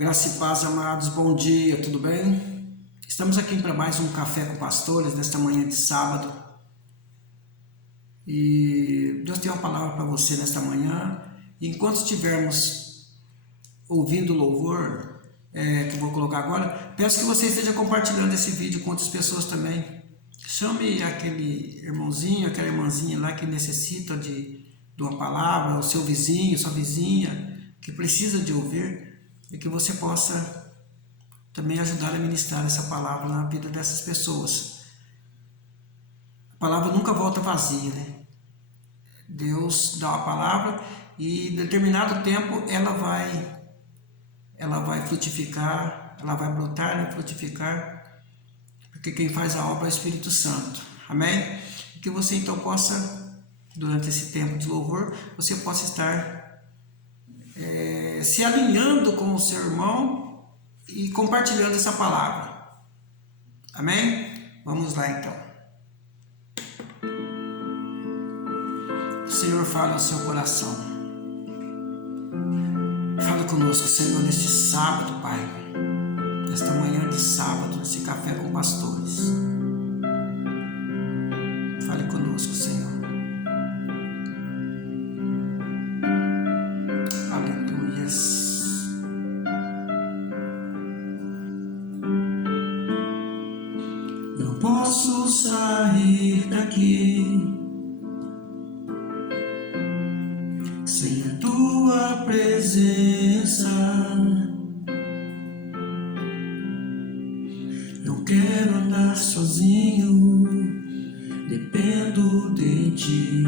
Graça e paz, amados, bom dia, tudo bem? Estamos aqui para mais um Café com Pastores, nesta manhã de sábado. E Deus tem uma palavra para você nesta manhã. E enquanto estivermos ouvindo o louvor, que eu vou colocar agora, peço que você esteja compartilhando esse vídeo com outras pessoas também. Chame aquele irmãozinho, aquela irmãzinha lá que necessita de uma palavra, o seu vizinho, sua vizinha, que precisa de ouvir, e que você possa também ajudar a ministrar essa palavra na vida dessas pessoas. A palavra nunca volta vazia, né? Deus dá uma palavra e em determinado tempo ela vai frutificar, ela vai brotar, né? Frutificar, porque quem faz a obra é o Espírito Santo. Amém? E que você então possa, durante esse tempo de louvor, você possa estar se alinhando com o seu irmão e compartilhando essa palavra. Amém? Vamos lá então. O Senhor fala ao seu coração. Fala conosco, Senhor, neste sábado, Pai. Nesta manhã de sábado, nesse Café com Pastores. Fale conosco, Senhor. Não posso sair daqui sem a tua presença. Não quero andar sozinho, dependo de ti.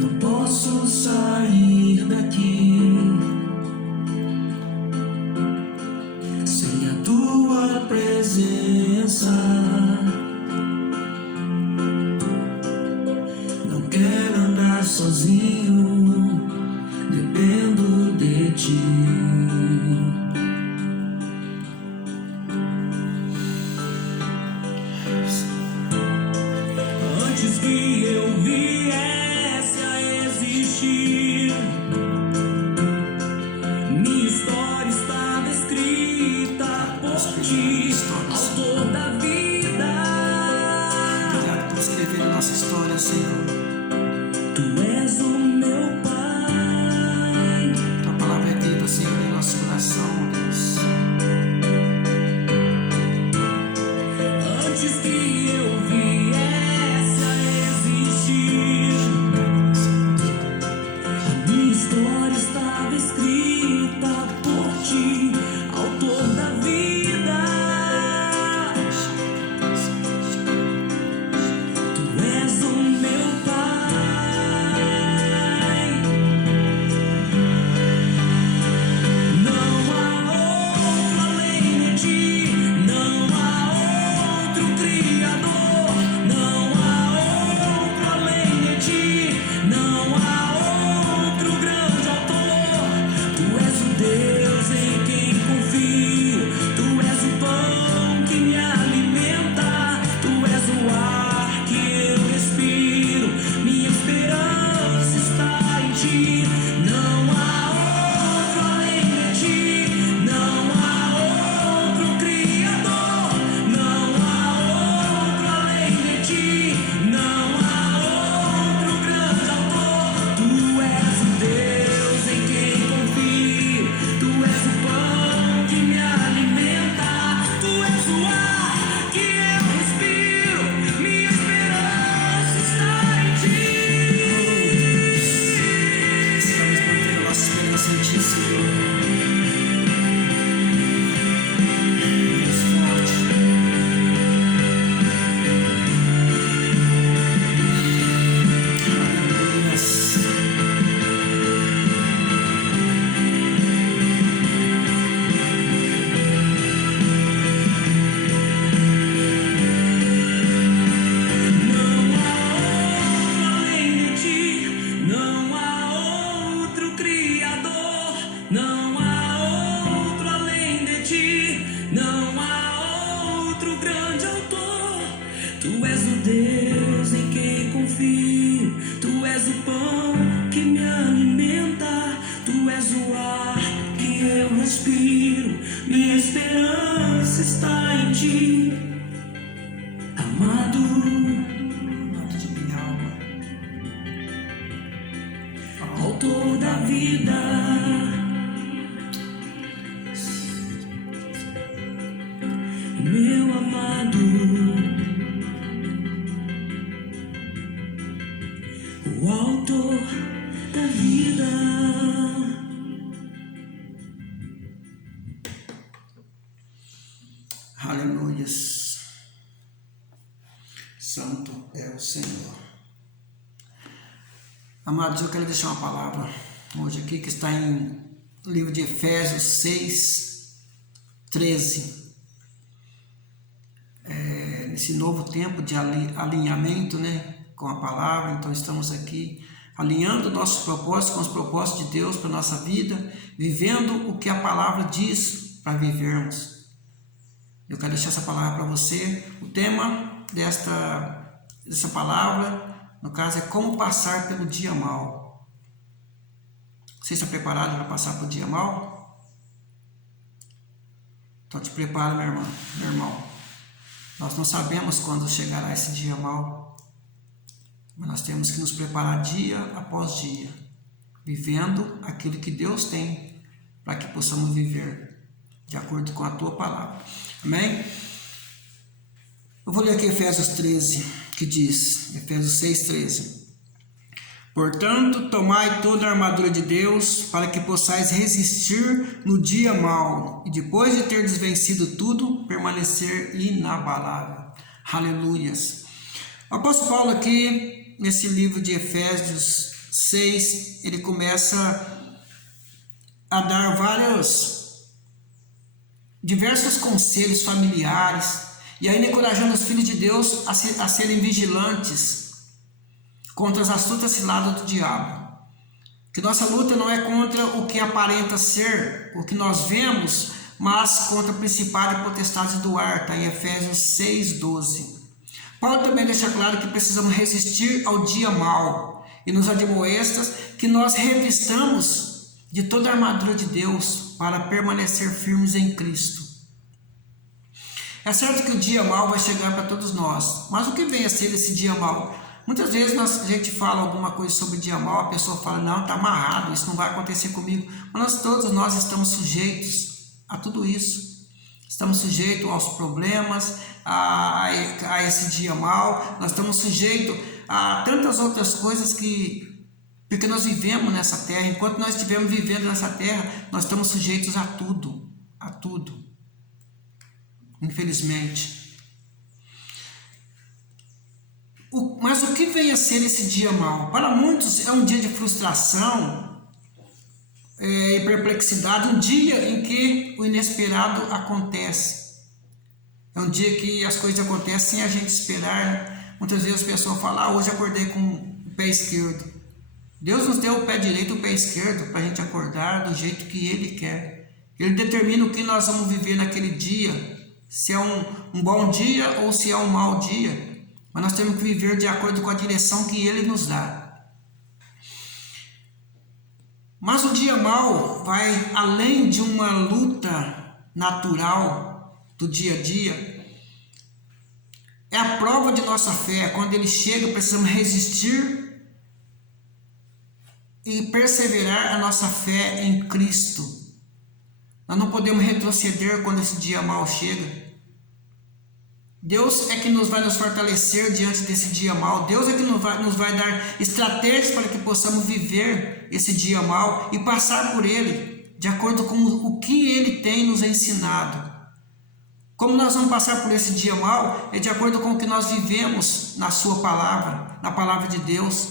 Não posso sair daqui sem a tua presença. Não quero andar sozinho, dependo de ti. Antes que eu viesse a existir, minha história estava escrita por ti, autor da vida. Obrigado por escrever a nossa história, Senhor. Tu és o meu Pai. Tua palavra é viva, Senhor, em nosso coração, Deus. Antes que eu viesse a existir, a minha história estava escrita por ti, autor da vida. Tu és o meu Pai. o pão que me alimenta, tu és o ar que eu respiro, minha esperança está em ti, amado. Amado de minha alma, Autor da vida, meu amado, o autor da vida. aleluias, santo é o Senhor. Amados, eu quero deixar uma palavra hoje aqui que está em livro de Efésios 6:13. Nesse novo tempo de alinhamento, né, com a palavra, então estamos aqui alinhando nossos propósitos com os propósitos de Deus para a nossa vida, vivendo o que a palavra diz para vivermos. Eu quero deixar essa palavra para você. O tema dessa palavra, no caso, é como passar pelo dia mau. Você está preparado para passar pelo dia mau? Então te prepara, meu irmão. Nós não sabemos quando chegará esse dia mau, mas nós temos que nos preparar dia após dia, vivendo aquilo que Deus tem para que possamos viver de acordo com a tua palavra. Amém? Eu vou ler aqui Efésios 13, que diz, Efésios 6:13. Portanto, tomai toda a armadura de Deus, para que possais resistir no dia mau, e depois de terdes vencido tudo, permanecer inabalável. Aleluias. O apóstolo Paulo aqui, nesse livro de Efésios 6, ele começa a dar diversos conselhos familiares, e ainda encorajando os filhos de Deus a serem vigilantes contra as astutas ciladas do diabo. Que nossa luta não é contra o que aparenta ser, o que nós vemos, mas contra principados e potestades do ar, está em Efésios 6:12. Paulo também deixa claro que precisamos resistir ao dia mau e nos admoesta que nós revistamos de toda a armadura de Deus para permanecer firmes em Cristo. É certo que o dia mau vai chegar para todos nós, mas o que vem a ser esse dia mau? Muitas vezes a gente fala alguma coisa sobre o dia mau, a pessoa fala, não, está amarrado, isso não vai acontecer comigo. Mas todos nós estamos sujeitos a tudo isso. Estamos sujeitos aos problemas, a esse dia mau, nós estamos sujeitos a tantas outras coisas porque nós vivemos nessa terra. Enquanto nós estivermos vivendo nessa terra, nós estamos sujeitos a tudo, infelizmente. Mas o que vem a ser esse dia mau? Para muitos é um dia de frustração e perplexidade, um dia em que o inesperado acontece. É um dia que as coisas acontecem sem a gente esperar. Muitas vezes as pessoas falam, hoje acordei com o pé esquerdo. Deus nos deu o pé direito e o pé esquerdo para a gente acordar do jeito que Ele quer. Ele determina o que nós vamos viver naquele dia, se é um bom dia ou se é um mau dia. Mas nós temos que viver de acordo com a direção que Ele nos dá. Mas o dia mau vai além de uma luta natural do dia a dia. É a prova de nossa fé. Quando ele chega, precisamos resistir e perseverar a nossa fé em Cristo. Nós não podemos retroceder quando esse dia mau chega. Deus é que vai nos fortalecer diante desse dia mau. Deus é que nos vai dar estratégias para que possamos viver esse dia mau e passar por ele, de acordo com o que Ele tem nos ensinado. Como nós vamos passar por esse dia mau? É de acordo com o que nós vivemos na Sua palavra, na palavra de Deus.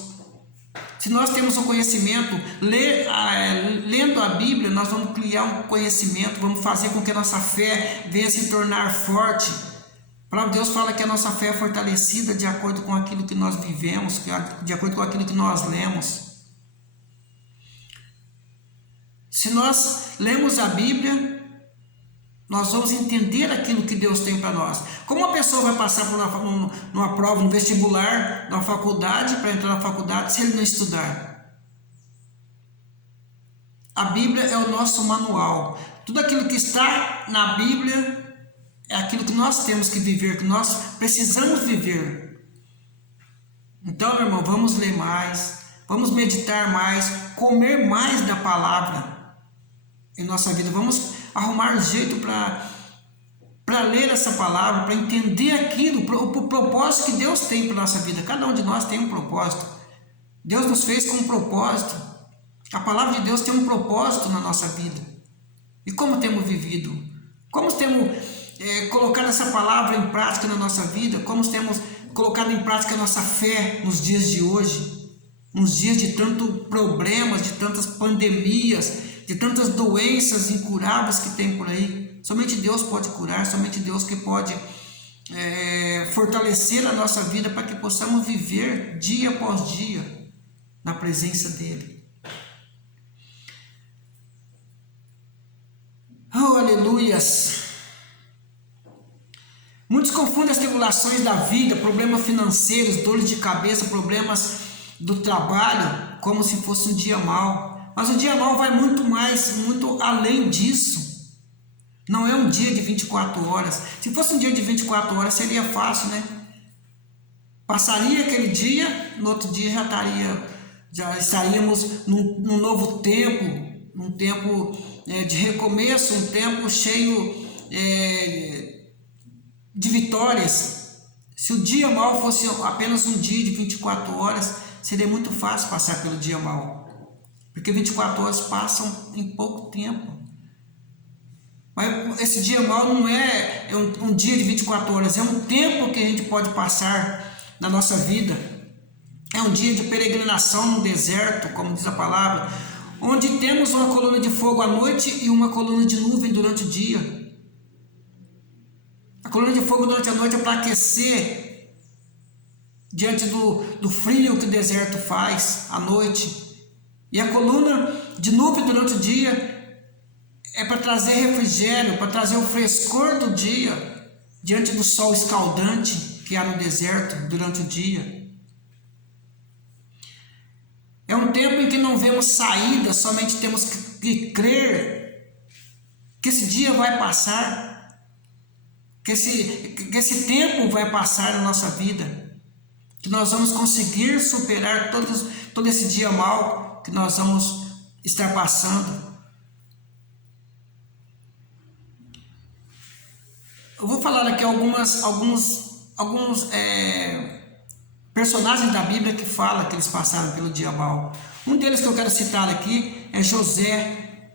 Se nós temos um conhecimento, lendo a Bíblia, nós vamos criar um conhecimento, vamos fazer com que a nossa fé venha se tornar forte. A palavra de Deus fala que a nossa fé é fortalecida de acordo com aquilo que nós vivemos, de acordo com aquilo que nós lemos. Se nós lemos a Bíblia, Nós vamos entender aquilo que Deus tem para nós. Como uma pessoa vai passar por numa prova, no vestibular, na faculdade, para entrar na faculdade, se ele não estudar? A Bíblia é o nosso manual. Tudo aquilo que está na Bíblia é aquilo que nós temos que viver, que nós precisamos viver. Então, meu irmão, vamos ler mais, vamos meditar mais, comer mais da palavra em nossa vida. Vamos arrumar jeito para ler essa palavra, para entender aquilo, o propósito que Deus tem para a nossa vida. Cada um de nós tem um propósito. Deus nos fez com um propósito. A palavra de Deus tem um propósito na nossa vida. E como temos vivido? Como temos colocado essa palavra em prática na nossa vida? Como temos colocado em prática a nossa fé nos dias de hoje? Nos dias de tantos problemas, de tantas pandemias, de tantas doenças incuráveis que tem por aí. Somente Deus pode curar, somente Deus que pode fortalecer a nossa vida para que possamos viver dia após dia na presença dEle. Oh, aleluias! Muitos confundem as tribulações da vida, problemas financeiros, dores de cabeça, problemas do trabalho, como se fosse um dia mau. Mas o dia mau vai muito além disso. Não é um dia de 24 horas. Se fosse um dia de 24 horas, seria fácil, né? Passaria aquele dia, no outro dia já estaríamos num novo tempo, num tempo de recomeço, um tempo cheio de vitórias. Se o dia mau fosse apenas um dia de 24 horas, seria muito fácil passar pelo dia mau. Porque 24 horas passam em pouco tempo. Mas esse dia mau não é um dia de 24 horas, é um tempo que a gente pode passar na nossa vida. É um dia de peregrinação no deserto, como diz a palavra, onde temos uma coluna de fogo à noite e uma coluna de nuvem durante o dia. A coluna de fogo durante a noite é para aquecer diante do frio que o deserto faz à noite. E a coluna de nuvem durante o dia é para trazer refrigério, para trazer o frescor do dia diante do sol escaldante que há no deserto durante o dia. É um tempo em que não vemos saída, somente temos que crer que esse dia vai passar, que esse tempo vai passar na nossa vida, que nós vamos conseguir superar todo esse dia mau que nós vamos estar passando. Eu vou falar aqui alguns personagens da Bíblia que falam que eles passaram pelo dia mau. Um deles que eu quero citar aqui é José.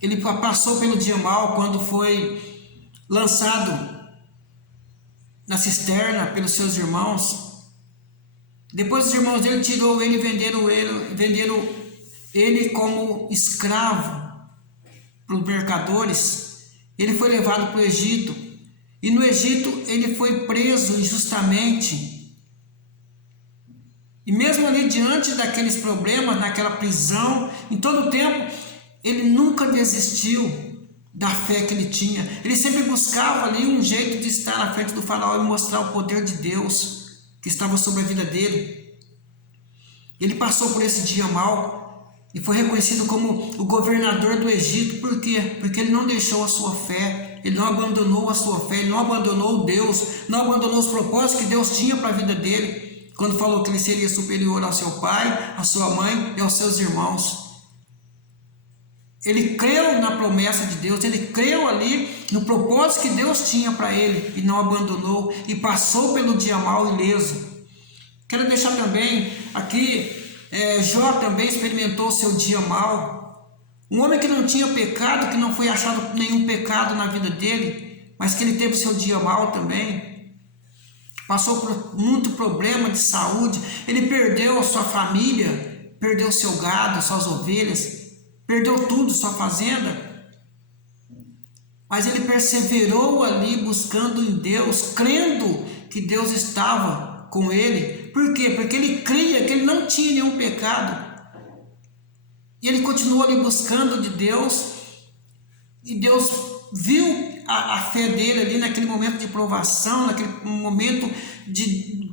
Ele passou pelo dia mau quando foi lançado na cisterna pelos seus irmãos. Depois os irmãos dele tirou ele e venderam ele como escravo para os mercadores. Ele foi levado para o Egito. E no Egito ele foi preso injustamente. E mesmo ali diante daqueles problemas, naquela prisão, em todo o tempo, ele nunca desistiu da fé que ele tinha. Ele sempre buscava ali um jeito de estar na frente do faraó e mostrar o poder de Deus que estava sobre a vida dele. Ele passou por esse dia mau e foi reconhecido como o governador do Egito. Por quê? Porque ele não deixou a sua fé, ele não abandonou a sua fé, ele não abandonou Deus, não abandonou os propósitos que Deus tinha para a vida dele, quando falou que ele seria superior ao seu pai, à sua mãe e aos seus irmãos. Ele creu na promessa de Deus, ele creu ali no propósito que Deus tinha para ele e não abandonou e passou pelo dia mau ileso. Quero deixar também aqui, Jó também experimentou o seu dia mau. Um homem que não tinha pecado, que não foi achado nenhum pecado na vida dele, mas que ele teve o seu dia mau também. Passou por muito problema de saúde, ele perdeu a sua família, perdeu o seu gado, suas ovelhas, perdeu tudo, sua fazenda, mas ele perseverou ali buscando em Deus, crendo que Deus estava com ele. Por quê? Porque ele cria que ele não tinha nenhum pecado, e ele continuou ali buscando de Deus, e Deus viu a fé dele ali naquele momento de provação, naquele momento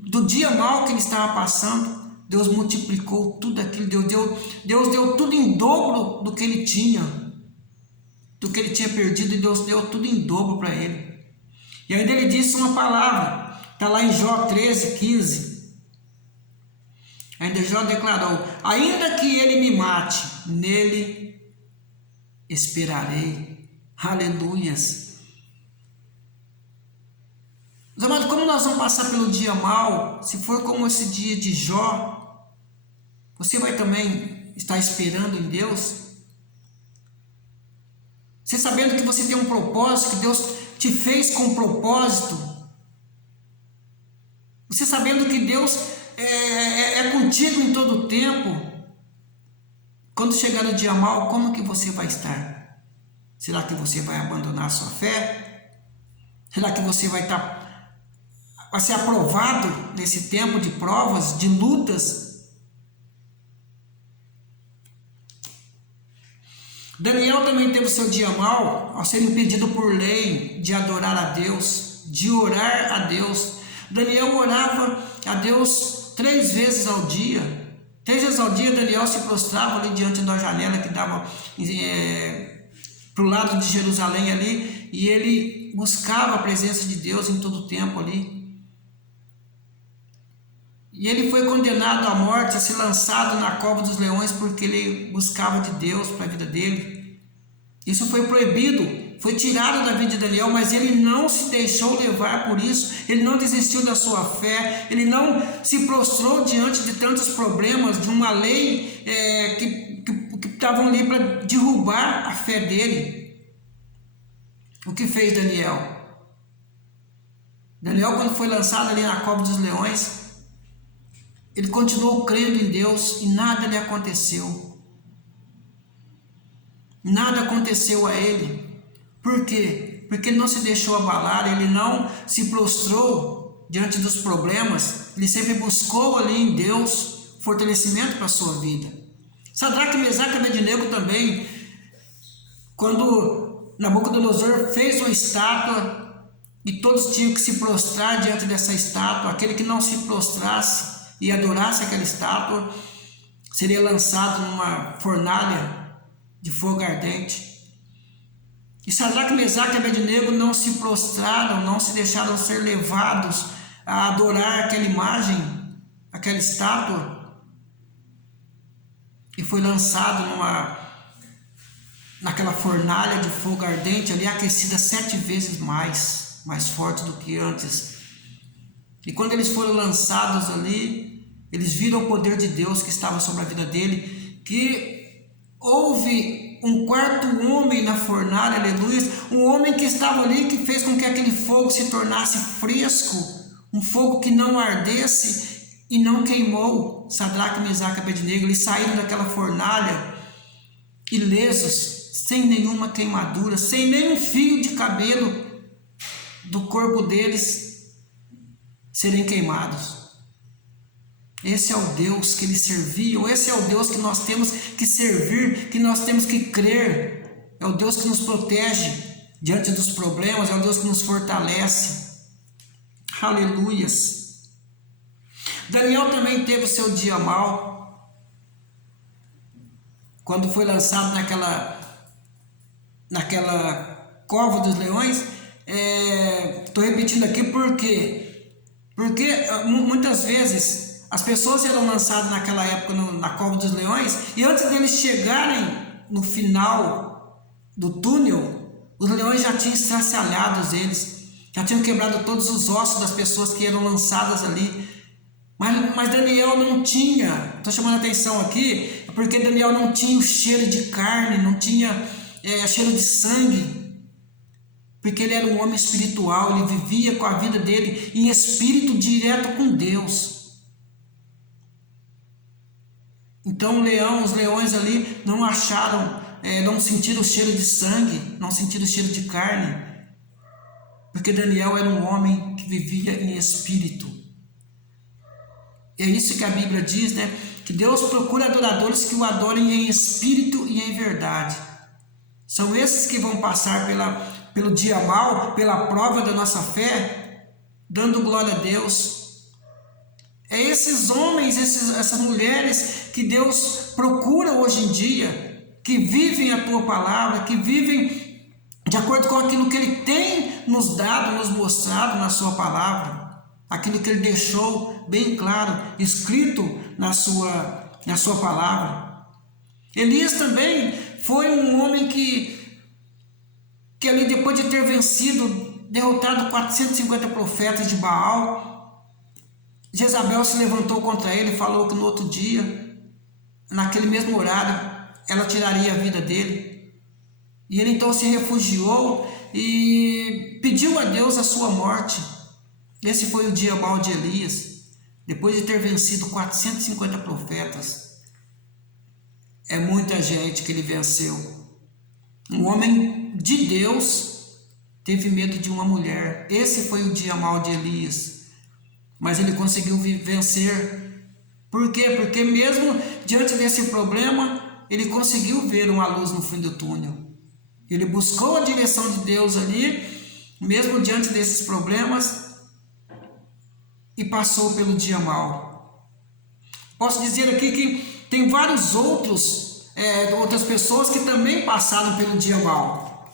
do dia mau que ele estava passando. Deus multiplicou tudo aquilo, Deus deu tudo em dobro do que ele tinha perdido, e Deus deu tudo em dobro para ele. E ainda ele disse uma palavra, está lá em Jó 13:15. Ainda Jó declarou: ainda que ele me mate, nele esperarei. Aleluias. Meus amados, como nós vamos passar pelo dia mau, se for como esse dia de Jó, você vai também estar esperando em Deus? Você sabendo que você tem um propósito, que Deus te fez com um propósito. Você sabendo que Deus é contigo em todo o tempo. Quando chegar o dia mau, como que você vai estar? Será que você vai abandonar a sua fé? Será que você vai ser aprovado nesse tempo de provas, de lutas? Daniel também teve o seu dia mau ao ser impedido por lei de adorar a Deus, de orar a Deus. Daniel orava a Deus 3 vezes ao dia. 3 vezes ao dia Daniel se prostrava ali diante da janela que dava para o lado de Jerusalém ali, e ele buscava a presença de Deus em todo o tempo ali. E ele foi condenado à morte, a ser lançado na cova dos leões, porque ele buscava de Deus para a vida dele. Isso foi proibido, foi tirado da vida de Daniel, mas ele não se deixou levar por isso, ele não desistiu da sua fé, ele não se prostrou diante de tantos problemas, de uma lei que estavam ali para derrubar a fé dele. O que fez Daniel? Daniel, quando foi lançado ali na cova dos leões, ele continuou crendo em Deus e nada lhe aconteceu. Nada aconteceu a ele. Por quê? Porque ele não se deixou abalar, ele não se prostrou diante dos problemas, ele sempre buscou ali em Deus fortalecimento para a sua vida. Sadraque, Mesaque e Abednego também, quando Nabucodonosor fez uma estátua e todos tinham que se prostrar diante dessa estátua, aquele que não se prostrasse e adorasse aquela estátua seria lançado numa fornalha de fogo ardente. E Sadraque, Mesaque e Abednego não se prostraram, não se deixaram ser levados a adorar aquela imagem, aquela estátua, e foi lançado naquela fornalha de fogo ardente ali, aquecida 7 vezes mais forte do que antes. E quando eles foram lançados ali, eles viram o poder de Deus que estava sobre a vida dele, que houve um quarto homem na fornalha, aleluia, um homem que estava ali, que fez com que aquele fogo se tornasse fresco, um fogo que não ardesse e não queimou. Sadraque, Mesaque e Abednego, eles saíram daquela fornalha ilesos, sem nenhuma queimadura, sem nenhum fio de cabelo do corpo deles serem queimados. Esse é o Deus que eles serviam, esse é o Deus que nós temos que servir, que nós temos que crer. É o Deus que nos protege diante dos problemas, é o Deus que nos fortalece. Aleluias. Daniel também teve o seu dia mau, quando foi lançado naquela cova dos leões. Estou repetindo aqui porque muitas vezes as pessoas eram lançadas naquela época na cova dos leões, e antes deles chegarem no final do túnel, os leões já tinham estraçalhado eles, já tinham quebrado todos os ossos das pessoas que eram lançadas ali. Mas Daniel não tinha, estou chamando a atenção aqui, porque Daniel não tinha o cheiro de carne, não tinha cheiro de sangue, porque ele era um homem espiritual, ele vivia com a vida dele em espírito direto com Deus. Então os leões ali não acharam, não sentiram o cheiro de sangue, não sentiram o cheiro de carne, porque Daniel era um homem que vivia em espírito. É isso que a Bíblia diz, né? Que Deus procura adoradores que o adorem em espírito e em verdade. São esses que vão passar pelo dia mau, pela prova da nossa fé, dando glória a Deus. É esses homens, essas mulheres que Deus procura hoje em dia, que vivem a tua palavra, que vivem de acordo com aquilo que Ele tem nos dado, nos mostrado na sua palavra, aquilo que Ele deixou bem claro, escrito na sua palavra. Elias também foi um homem que ali depois de ter vencido, derrotado 450 profetas de Baal, Jezabel se levantou contra ele e falou que no outro dia, naquele mesmo horário, ela tiraria a vida dele. E ele então se refugiou e pediu a Deus a sua morte. Esse foi o dia mau de Elias, depois de ter vencido 450 profetas. É muita gente que ele venceu. Um homem de Deus teve medo de uma mulher. Esse foi o dia mau de Elias. Mas ele conseguiu vencer. Por quê? Porque mesmo diante desse problema, ele conseguiu ver uma luz no fim do túnel. Ele buscou a direção de Deus ali, mesmo diante desses problemas, e passou pelo dia mau. Posso dizer aqui que tem vários outras pessoas que também passaram pelo dia mau.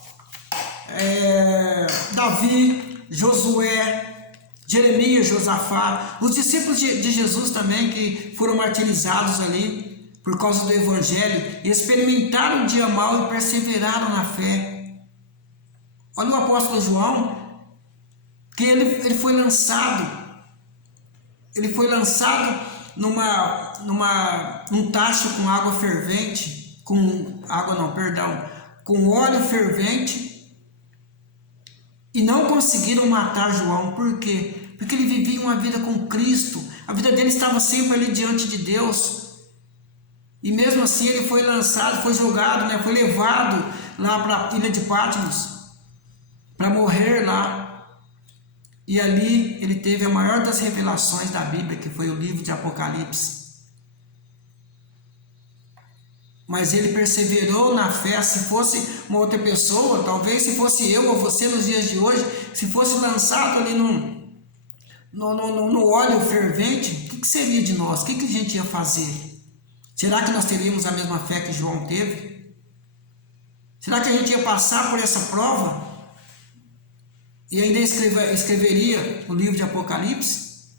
Davi, Josué, Jeremias, Josafá, os discípulos de Jesus também, que foram martirizados ali por causa do evangelho, experimentaram o dia mau e perseveraram na fé. Olha o apóstolo João, que ele foi lançado num tacho com água fervente, com óleo fervente, e não conseguiram matar João. Por quê? Porque ele vivia uma vida com Cristo, a vida dele estava sempre ali diante de Deus, e mesmo assim ele foi lançado, foi jogado, foi levado lá para a ilha de Patmos, para morrer lá. E ali ele teve a maior das revelações da Bíblia, que foi o livro de Apocalipse. Mas ele perseverou na fé. Se fosse uma outra pessoa, talvez se fosse eu ou você nos dias de hoje, se fosse lançado ali no óleo fervente, o que seria de nós? O que a gente ia fazer? Será que nós teríamos a mesma fé que João teve? Será que a gente ia passar por essa prova? E ainda escreveria o livro de Apocalipse?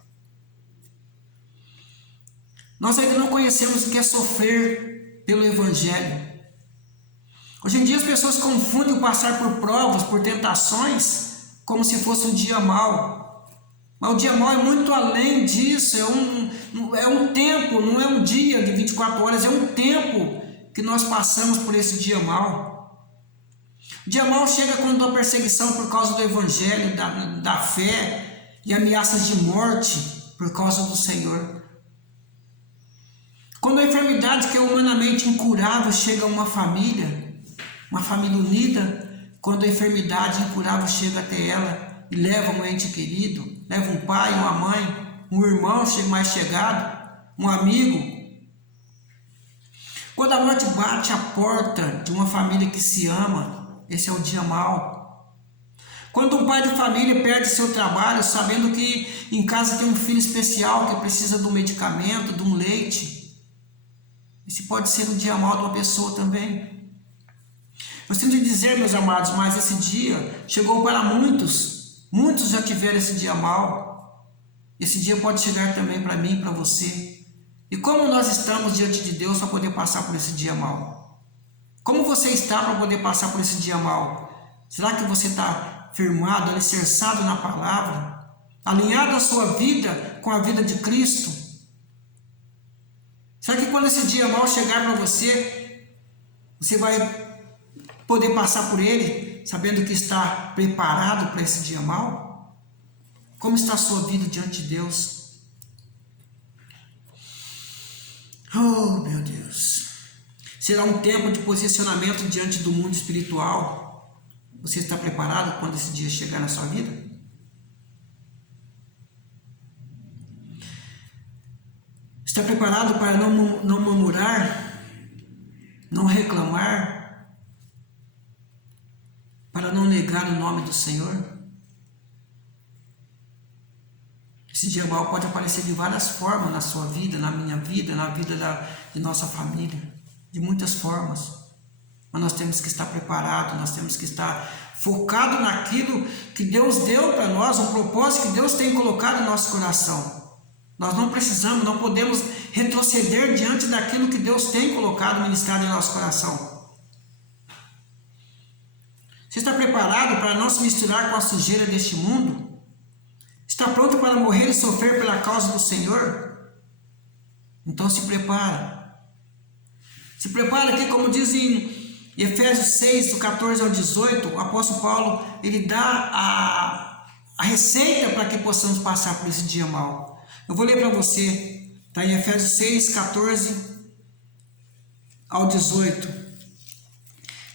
Nós ainda não conhecemos o que é sofrer pelo Evangelho. Hoje em dia as pessoas confundem o passar por provas, por tentações, como se fosse um dia mau. Mas o dia mau é muito além disso, é um tempo, não é um dia de 24 horas, é um tempo que nós passamos por esse dia mau. O dia mau chega quando a perseguição por causa do Evangelho, da fé, e ameaças de morte por causa do Senhor. Quando a enfermidade que é humanamente incurável chega a uma família unida, quando a enfermidade incurável chega até ela e leva um ente querido, leva um pai, uma mãe, um irmão mais chegado, um amigo. Quando a morte bate à porta de uma família que se ama, esse é o dia mau. Quando um pai de família perde seu trabalho, sabendo que em casa tem um filho especial que precisa de um medicamento, de um leite, esse pode ser o dia mau de uma pessoa também. Eu sinto dizer, meus amados, mas esse dia chegou para muitos. Muitos já tiveram esse dia mau. Esse dia pode chegar também para mim e para você. E como nós estamos diante de Deus para poder passar por esse dia mau? Como você está para poder passar por esse dia mau? Será que você está firmado, alicerçado na palavra? Alinhado a sua vida com a vida de Cristo? Será que quando esse dia mau chegar para você, você vai poder passar por ele sabendo que está preparado para esse dia mau? Como está a sua vida diante de Deus? Oh, meu Deus! Será um tempo de posicionamento diante do mundo espiritual. Você está preparado quando esse dia chegar na sua vida? Está preparado para não murmurar, não reclamar, para não negar o nome do Senhor? Esse dia mal pode aparecer de várias formas na sua vida, na minha vida, na vida de nossa família, de muitas formas. Mas nós temos que estar preparados, nós temos que estar focados naquilo que Deus deu para nós, um propósito que Deus tem colocado no nosso coração. Nós não precisamos, não podemos retroceder diante daquilo que Deus tem colocado, ministrado em nosso coração. Você está preparado para não se misturar com a sujeira deste mundo? Está pronto para morrer e sofrer pela causa do Senhor? Então se prepara. Se prepara aqui, como diz em Efésios 6, do 14 ao 18, o apóstolo Paulo, ele dá a receita para que possamos passar por esse dia mau. Eu vou ler para você, está em Efésios 6, 14 ao 18.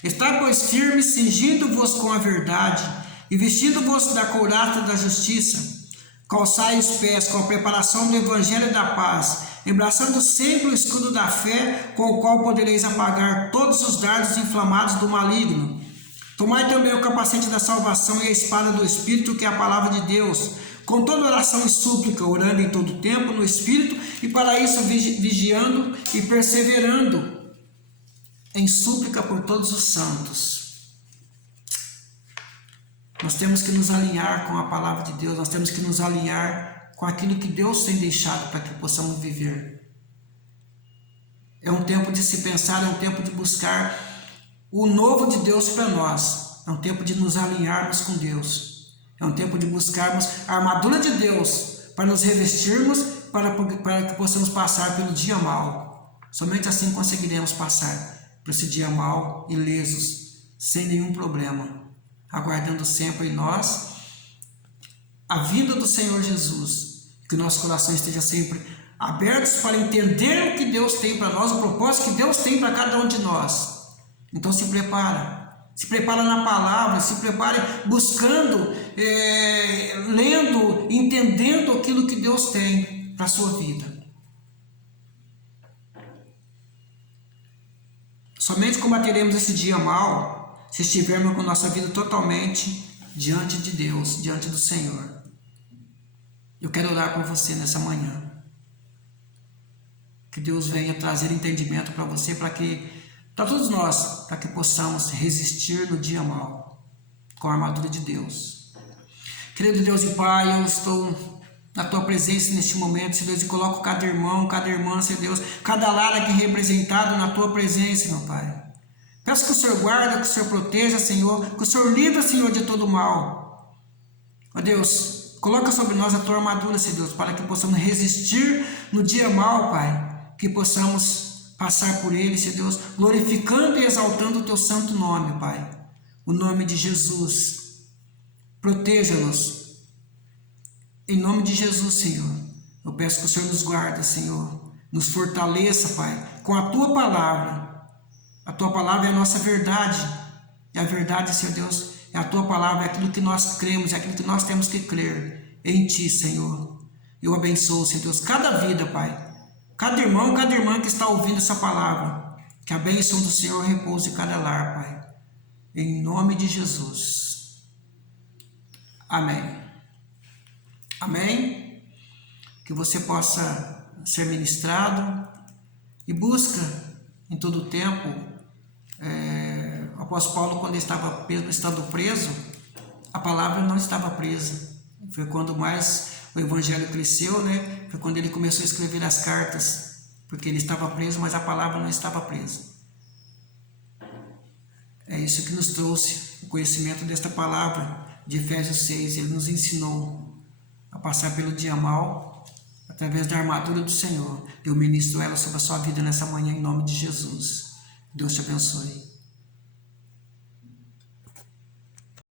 Estai, pois, firmes, cingindo-vos com a verdade, e vestindo-vos da couraça da justiça. Calçai os pés com a preparação do evangelho da paz, embraçando sempre o escudo da fé, com o qual podereis apagar todos os dardos inflamados do maligno. Tomai também o capacete da salvação e a espada do Espírito, que é a palavra de Deus, com toda oração e súplica, orando em todo tempo no Espírito, e para isso vigiando e perseverando em súplica por todos os santos. Nós temos que nos alinhar com a palavra de Deus, nós temos que nos alinhar com aquilo que Deus tem deixado para que possamos viver. É um tempo de se pensar, é um tempo de buscar o novo de Deus para nós, é um tempo de nos alinharmos com Deus, é um tempo de buscarmos a armadura de Deus para nos revestirmos, para que possamos passar pelo dia mau. Somente assim conseguiremos passar por esse dia mau, ilesos, sem nenhum problema, aguardando sempre em nós a vinda do Senhor Jesus, que o nosso coração esteja sempre abertos para entender o que Deus tem para nós, o propósito que Deus tem para cada um de nós. Então se prepara na palavra, se prepare buscando, lendo, entendendo aquilo que Deus tem para a sua vida. Somente combateremos esse dia mal se estivermos com nossa vida totalmente diante de Deus, diante do Senhor. Eu quero orar por você nessa manhã. Que Deus venha trazer entendimento para você, para todos nós, para que possamos resistir no dia mal, com a armadura de Deus. Querido Deus e Pai, eu estou na Tua presença neste momento, Senhor Deus, e coloco cada irmão, cada irmã, Senhor Deus, cada lar aqui representado na Tua presença, meu Pai. Peço que o Senhor guarde, que o Senhor proteja, Senhor, que o Senhor livre, Senhor, de todo mal. Ó Deus, coloca sobre nós a Tua armadura, Senhor Deus, para que possamos resistir no dia mal, Pai, que possamos passar por ele, Senhor Deus, glorificando e exaltando o Teu santo nome, Pai. O nome de Jesus. Proteja-nos. Em nome de Jesus, Senhor, eu peço que o Senhor nos guarde, Senhor, nos fortaleça, Pai, com a Tua palavra. A Tua palavra é a nossa verdade, e a verdade, Senhor Deus, é a Tua palavra, é aquilo que nós cremos, é aquilo que nós temos que crer em Ti, Senhor. Eu abençoo, Senhor Deus, cada vida, Pai, cada irmão, cada irmã que está ouvindo essa palavra, que a bênção do Senhor repouse em cada lar, Pai, em nome de Jesus. Amém. Amém? Que você possa ser ministrado e busca em todo o tempo. O apóstolo Paulo, quando estava estando preso, a palavra não estava presa. Foi quando mais o evangelho cresceu, né? Foi quando ele começou a escrever as cartas, porque ele estava preso, mas a palavra não estava presa. É isso que nos trouxe o conhecimento desta palavra de Efésios 6. Ele nos ensinou a passar pelo dia mal através da armadura do Senhor. Eu ministro ela sobre a sua vida nessa manhã em nome de Jesus. Deus te abençoe.